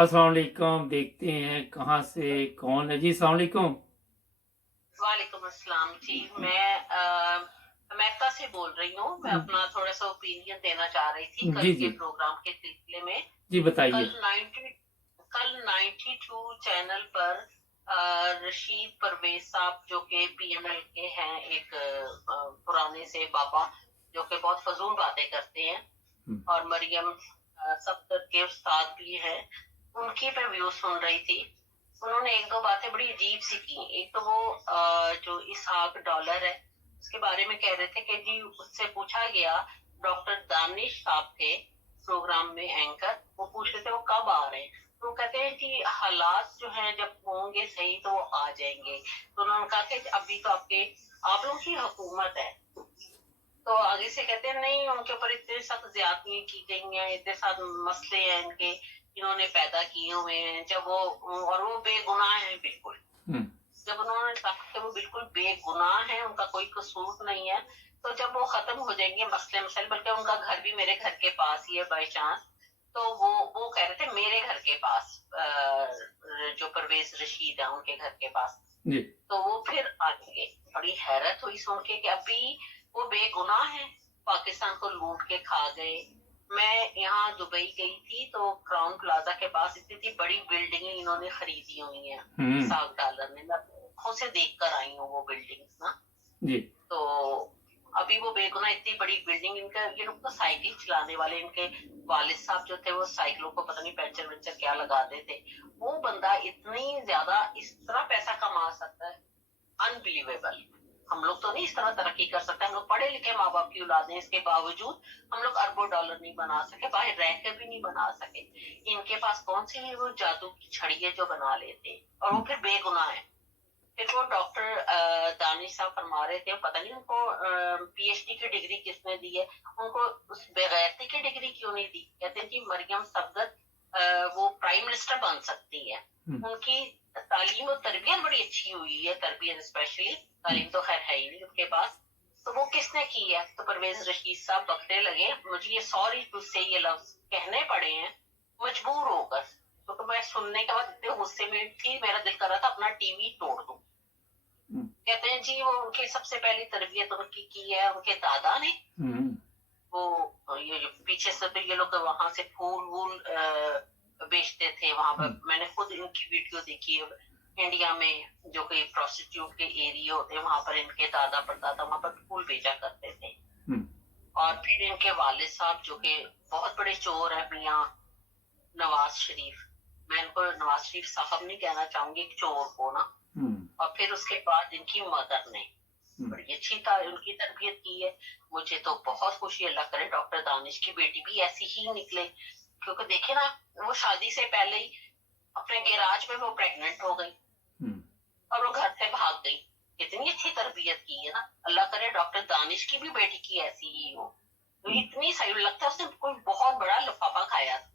अस्सलाम वालेकुम। देखते हैं कहाँ से कौन है जी। अस्सलाम वालेकुम। वालेकुम अस्सलाम जी। मैं अमेरिका से बोल रही हूँ। मैं अपना थोड़ा सा ओपिनियन देना चाह रही थी कल जी के जी प्रोग्राम के सिलसिले में। जी कल बताइए। 92 चैनल पर रशीद परवेज साहब जो कि पीएनएल के हैं, एक पुराने से बाबा जो कि बहुत फजूल बातें करते हैं, और मरियम सफदर के उस्ताद भी हैं, उनकी मैं व्यू सुन रही थी। उन्होंने एक दो बातें बड़ी अजीब सी की। एक तो वो जो इसहाक डॉलर है उसके बारे में कह रहे थे कि जी उससे पूछा गया, डॉक्टर दानिश साहब थे प्रोग्राम में एंकर, वो पूछ रहे थे वो कब आ रहे हैं, तो वो कहते हैं कि हालात जो हैं जब होंगे सही तो वो आ जाएंगे। तो उन्होंने कहा कि अभी तो आप लोगों की हुकूमत है। तो आगे से कहते हैं नहीं, उनके ऊपर इतने सख्त ज्यादतियां की गई हैं, इतने सारे मसले हैं इनके, इन्होंने पैदा किए हुए हैं, जब वो और वो बेगुनाह हैं बिल्कुल। जब उन्होंने कहा कि वो बिल्कुल बेगुनाह है, उनका कोई कसूर नहीं है, तो जब वो खत्म हो जाएंगे मसले मसाइल, बल्कि उनका घर भी मेरे घर के पास ही है बाई चांस, तो वो कह रहे थे मेरे घर के पास, जो परवेज रशीद है उनके घर के पास। जी तो वो फिर आगे बड़ी हैरत हुई सुन के कि अभी वो बेगुनाह है, पाकिस्तान को लूट के खा गए। मैं यहाँ दुबई गई थी तो क्राउन प्लाजा के पास इतनी बड़ी बिल्डिंगें इन्होंने खरीदी हुई हैं $1 में। मैं आंखों से देख कर आई हूँ वो बिल्डिंग्स ना। जी तो अभी वो बेगुनाह इतनी बड़ी बिल्डिंग, इनका ये लोग तो साइकिल चलाने वाले, इनके वालिद साहब जो थे वो साइकिलों को पता नहीं पंचर वंचर क्या लगाते थे। वो बंदा इतनी ज्यादा इस तरह पैसा कमा सकता है, अनबिलीवेबल। हम लोग तो नहीं इस तरह तरक्की कर सकते, हम लोग पढ़े लिखे माँ बाप की औलाद हैं, इसके बावजूद हम लोग अरबों डॉलर नहीं बना सके, बाहर रह के भी नहीं बना सके। इनके पास कौन सी वो जादू की छड़ी है जो बना लेते, और वो फिर बेगुनाह है। फिर वो डॉक्टर दानिश साहब फरमा रहे थे, पता नहीं उनको पीएचडी की डिग्री किसने दी है, उनको उस बेगैरती की डिग्री क्यों नहीं दी। कहते हैं कि मरियम सफदर वो प्राइम मिनिस्टर बन सकती है, उनकी तालीम और तरबियत बड़ी अच्छी हुई है, तरबियत स्पेशली, तालीम तो खैर है ही नहीं उनके पास। तो वो किसने की है। तो परवेज रशीद साहब बकने लगे, मुझे ये सॉरी तुझसे ये लफ्ज कहने पड़े हैं मजबूर होकर, तो मैं सुनने के बाद इतने गुस्से में थी, मेरा दिल कर रहा था अपना टीवी तोड़ दूं। कहते हैं जी वो उनकी सबसे पहली तरबियत उनकी की है उनके दादा ने। वो ये जो पीछे से तो ये लोग वहां से फूल वूल बेचते थे वहां पर, मैंने खुद इनकी वीडियो देखी है। इंडिया में जो कोई प्रोस्टिट्यूट के एरिया होते हैं वहां पर इनके दादा परदादा वहां पर फूल बेचा करते थे। और फिर इनके वालिद साहब जो कि बहुत बड़े चोर है, मियाँ नवाज शरीफ, मैं इनको नवाज शरीफ साहब नहीं कहना चाहूंगी, चोर को ना। और फिर उसके बाद इनकी मदर ने बड़ी अच्छी उनकी तरबियत की है। मुझे तो बहुत खुशी, अल्लाह करे डॉक्टर दानिश की बेटी भी ऐसी ही निकले, क्योंकि देखे ना वो शादी से पहले ही अपने गैराज में वो प्रेग्नेंट हो गई और वो घर से भाग गई। कितनी अच्छी तरबियत की है ना, अल्लाह करे डॉक्टर दानिश की भी बेटी की ऐसी ही हो। तो इतनी सही लगता है उसने कोई बहुत बड़ा लिफाफा खाया था।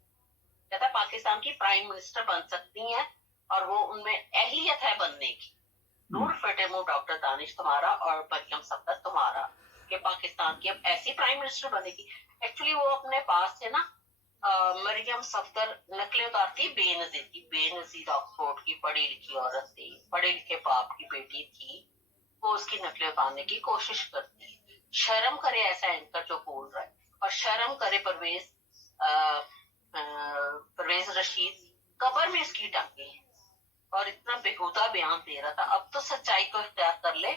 कहता पाकिस्तान की प्राइम मिनिस्टर बन सकती हैं और वो उनमें अहलियत है बनने की। दूर फटे मुंह डॉक्टर दानिश तुम्हारा और मरियम सफदर तुम्हारा कि पाकिस्तान की अब ऐसी प्राइम मिनिस्टर बनेगी। एक्चुअली वो अपने पास से ना मरियम सफदर नकले उतारती बेनजीर की, बेनजीर ऑक्सफोर्ड की पढ़ी लिखी औरत थी, पढ़े लिखे बाप की बेटी थी, वो उसकी नकले उतारने की कोशिश करती है। शर्म करे ऐसा एंकर जो बोल रहा है, और शर्म करे परवेज रशीद, कबर में इसकी टांगे हैं और इतना बेहुदा बयान दे रहा था। अब तो सच्चाई को इख्तियार कर ले,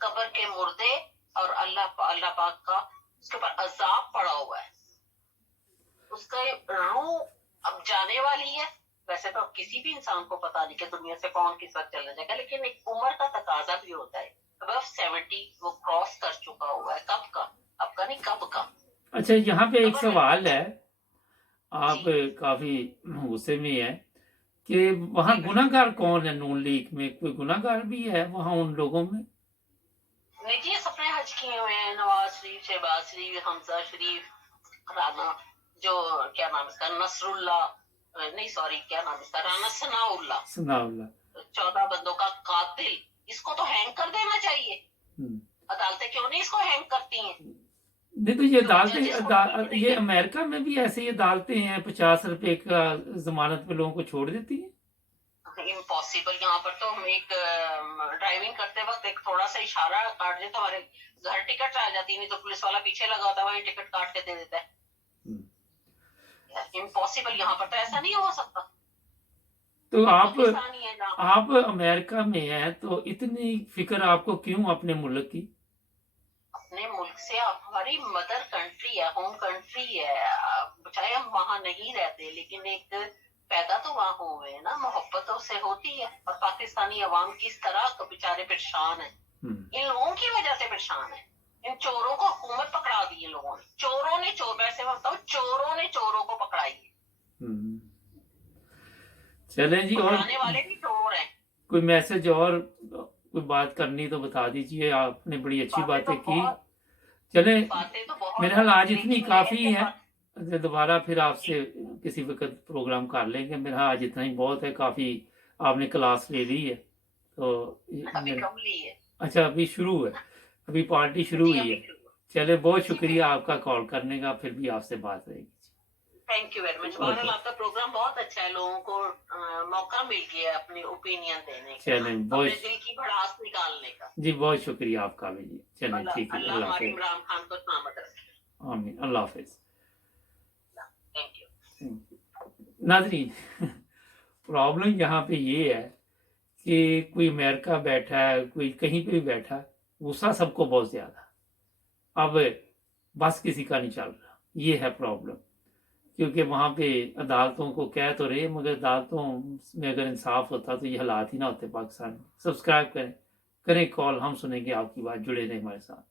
कबर के मुर्दे और अल्लाह पाक का उसके ऊपर अजाब पड़ा हुआ है, उसका रूह अब जाने वाली है। वैसे तो किसी भी इंसान को पता नहीं कि दुनिया से कौन किस वक्त चला जाएगा, लेकिन एक उम्र का तकाजा भी होता है। अब 70 वो क्रॉस कर चुका हुआ है, कब का, अब का नहीं कब का। अच्छा, यहाँ पे एक कबर में सवाल है, आप जी काफी गुस्से में है कि वहाँ जी गुनाहगार कौन है। नून लीग में कोई गुनाहगार भी है वहाँ उन लोगों में? नहीं जी, सपने हज किए हुए हैं नवाज शरीफ, शहबाज शरीफ, हमजा शरीफ, राना जो क्या नाम इसका नसरुल्ला, नहीं सॉरी क्या नाम इसका, राना सनाउल्ला, सुनाउल्लाह। 14 बंदों का कातिल। इसको तो हैंग कर देना चाहिए। अदालतें क्यों नहीं इसको हैंग करती हैं। नहीं तो ये तो डालते जजेस को ठीक ये नहीं अमेरिका में भी ऐसे ये डालते हैं 50 रुपए का जमानत पे लोगों को छोड़ देती है। है, इम्पॉसिबल। यहाँ पर तो हम एक ड्राइविंग करते वक्त एक थोड़ा सा इशारा काट दे तो हमारे घर टिकट आ जाती है, नहीं तो पुलिस वाला पीछे लगा होता है, वही टिकट काट के दे देता है। इम्पॉसिबल, यहाँ पर तो ऐसा नहीं हो सकता। तो पाकिस्तान ही है जहाँ पर। आप अमेरिका में हैं तो इतनी फिक्र आपको क्यों अपने मुल्क की? अपने मुल्क से हमारी मदर कंट्री है, होम कंट्री है, चाहे हम वहाँ नहीं रहते लेकिन एक पैदा तो वहाँ हुए हैं ना, मोहब्बत उससे होती है। और पाकिस्तानी अवाम किस तरह तो बेचारे परेशान है, इन लोगों की वजह से परेशान है। इन चोरों को हुकूमत पकड़ा दी, इन लोगों ने, चोरों ने चोर, वैसे मैं बताऊं, चोरों ने चोरों को पकड़ाई है। चलें जी, और पकड़ाने वाले भी चोर हैं। कोई मैसेज और कोई बात करनी तो बता दीजिए, आपने बड़ी अच्छी बातें की। चलें, बातें तो बहुत, मेरे ख्याल आज इतनी लेकिन काफ़ी ऐसे है, दोबारा फिर आपसे किसी वक्त प्रोग्राम कर लेंगे। मेरा आज इतना ही बहुत है, काफ़ी आपने क्लास ले ली है तो अभी कम ली है। अच्छा, अभी शुरू है, अभी पार्टी शुरू जी, हुई अभी है। शुरू हुआ। चले, बहुत शुक्रिया आपका कॉल करने का, फिर भी आपसे बात रहेगी। Thank you very much. बहरहाल आपका प्रोग्राम बहुत अच्छा है, लोगों को मौका मिल गया अपनी ओपिनियन देने का, चलें, अपने बहुत दिल की भड़ास निकालने का। जी, बहुत शुक्रिया आपका भी जी। चलें, ठीक है, अल्लाह अल्लाह हमारी हाफिज़। इमरान खान को सलामत रखे। आमीन, अल्लाह हाफिज़। Thank you. नाज़रीन, प्रॉब्लम यहाँ पे ये है कि कोई अमेरिका बैठा है, कोई कहीं पे भी बैठा है, गुस्सा सबको बहुत ज़्यादा। अब बस किसी का नहीं चल रहा, ये है प्रॉब्लम। क्योंकि वहाँ पे अदालतों को कह तो रहे, मगर अदालतों में अगर इंसाफ होता तो ये हालात ही ना होते पाकिस्तान में। सब्सक्राइब करें, करें कॉल, हम सुनेंगे आपकी बात, जुड़े रहें हमारे साथ।